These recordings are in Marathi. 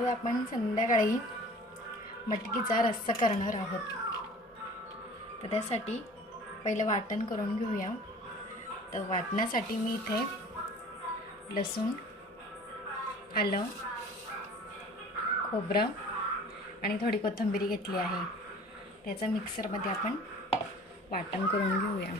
आज आपण संध्याकाळी मटकीचा रस्सा करणार आहोत। तर त्यासाठी पहिलं वाटण करून घेऊया। तर वाटण्यासाठी मी इथे लसूण, आलं, खोबरं आणि थोडी कोथिंबीर घेतली आहे। त्याचं मिक्सरमध्ये आपण वाटण करून घेऊया।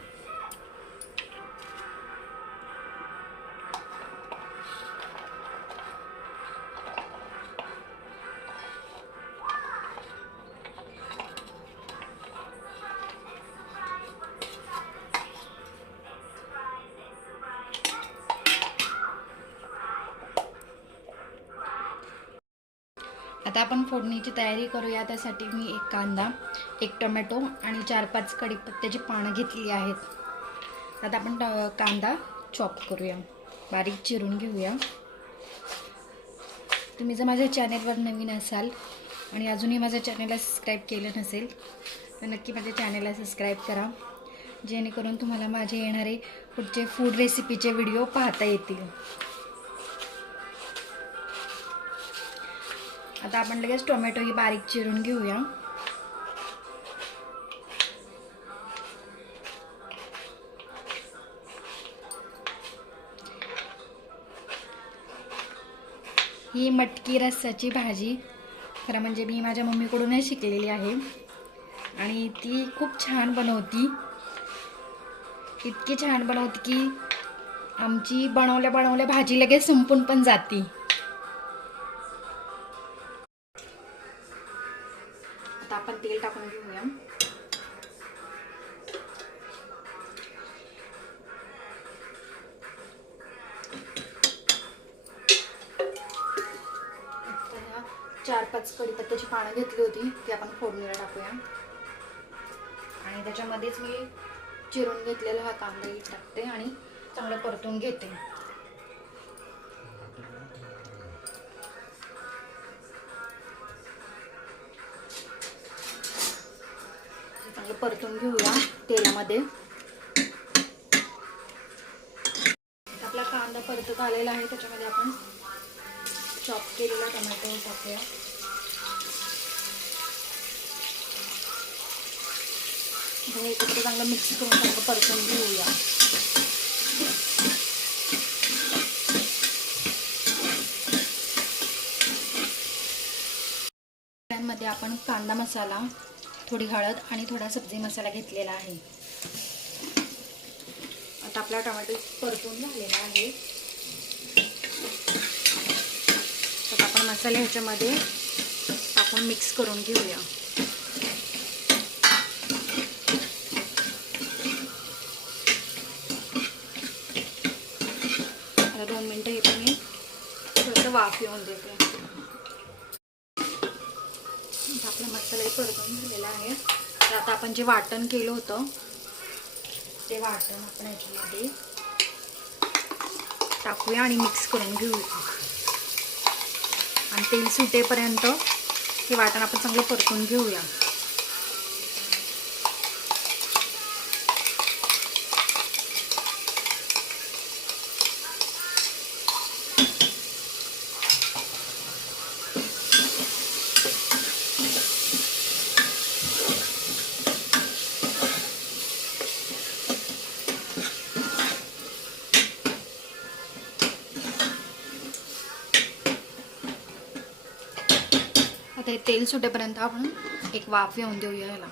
आता आपण फोडणीची तयारी करूया। त्यासाठी मी एक कांदा, एक टोमॅटो आणि 4-5 कढीपत्त्याची पानं घेतली आहेत। आता आपण कांदा चॉप करूया, बारीक चिरून घेऊया। तुम्ही जर माझ्या चॅनलवर नवीन असाल आणि अजूनही माझ्या चॅनलला सबस्क्राईब केलं नसेल तर नक्की माझ्या चॅनलला सबस्क्राईब करा, जेणेकरून तुम्हाला माझे येणारे पुढचे फूड रेसिपीचे व्हिडिओ पाहता येतील। आता आपण लगेच टोमॅटो ही बारीक चिरून घेऊया। ही मटकी रस्साची भाजी खरं म्हणजे मी माझ्या मम्मीकडूनच शिकलेली आहे आणि ती खूप छान बनवती। इतकी छान बनवते की आमची बनवल्या बनवल्या भाजी लगेच संपून पण जाती। आता आपण तेल टाकून घेऊया। आता 4-5 कढीपत्त्याची पानं घेतली होती ती आपण फोडणीला टाकूया आणि त्याच्यामध्येच मी चिरून घेतलेला हा कांदा टाकते आणि चांगलं परतून घेते। चांगलं परतून घेऊया तेलामध्ये। आपला कांदा परतत आलेला आहे, त्याच्यामध्ये आपण चॉप केलेला टोमॅटो टाकूया। हे एकत्र चांगलं मिक्स करून चांगलं परतून घेऊया। पॅनमध्ये आपण कांदा मसाला, थोडी हळद आणि थोडा सब्जी मसाला घेतलेला आहे। आता आपला टोमॅटो परतून झालेला आहे। आता आपण मसाले ह्याच्यामध्ये टाकून मिक्स करून घेऊया। आता 2 मिनिटं हे पण मी थोडंसं वाफ येऊन देते। आपला मसाला परतून झालेला आहे। तर आता आपण जे वाटण केलं होतं ते वाटण आपण ह्याच्यामध्ये टाकूया आणि मिक्स करून घेऊया आणि तेल सुटेपर्यंत हे वाटण आपण चांगलं परतून घेऊया। आता हे तेल सुटेपर्यंत आपण एक वाफ येऊन देऊया याला।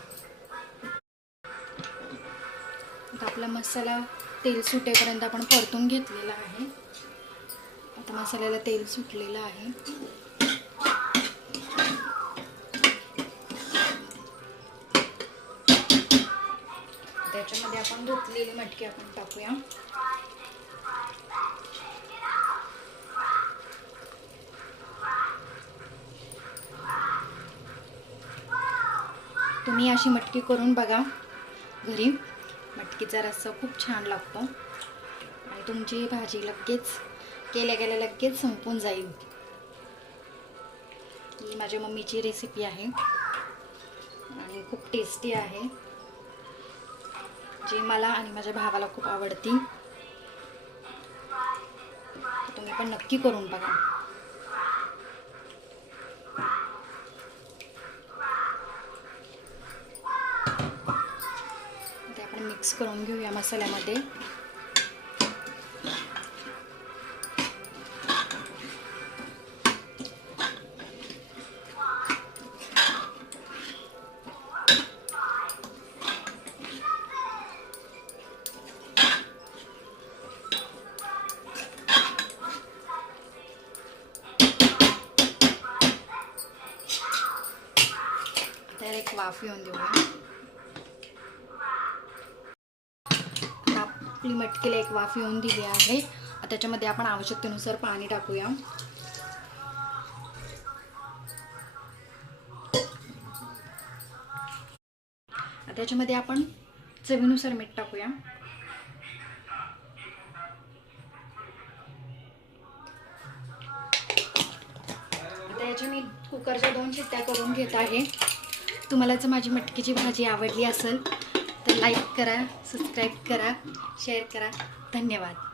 आता आपला मसाला तेल सुटेपर्यंत आपण परतून घेतलेला आहे। आता मसाल्याला तेल सुटलेलं आहे। त्याच्यामध्ये आपण धुतलेली मटकी आपण टाकूया। तुम्ही अशी मटकी करून बघा घरी। मटकीचा रस्सा खूप छान लागतो आणि तुमची भाजी लगेच केल्या लगेच संपून जाईल। ही माझ्या मम्मीची रेसिपी आहे आणि खूप टेस्टी आहे, जी मला आणि माझ्या भावाला खूप आवडती। तुम्ही पण नक्की करून बघा। मिक्स करून घेऊया मसाल्यामध्ये. त्याला एक वाफ येऊन देऊया. आपली मटकीला एक वाफ येऊन दिली आहे. त्याच्यामध्ये आपण आवश्यकतेनुसार पाणी टाकूया. त्याच्यामध्ये आपण चवीनुसार मीठ टाकूया. याच्या मी कुकरच्या 2 शिट्ट्या करून घेत आहे. तुम्हाला जर माझी मटकीची भाजी आवडली असेल तर लाईक करा, सबस्क्राईब करा, शेअर करा. धन्यवाद.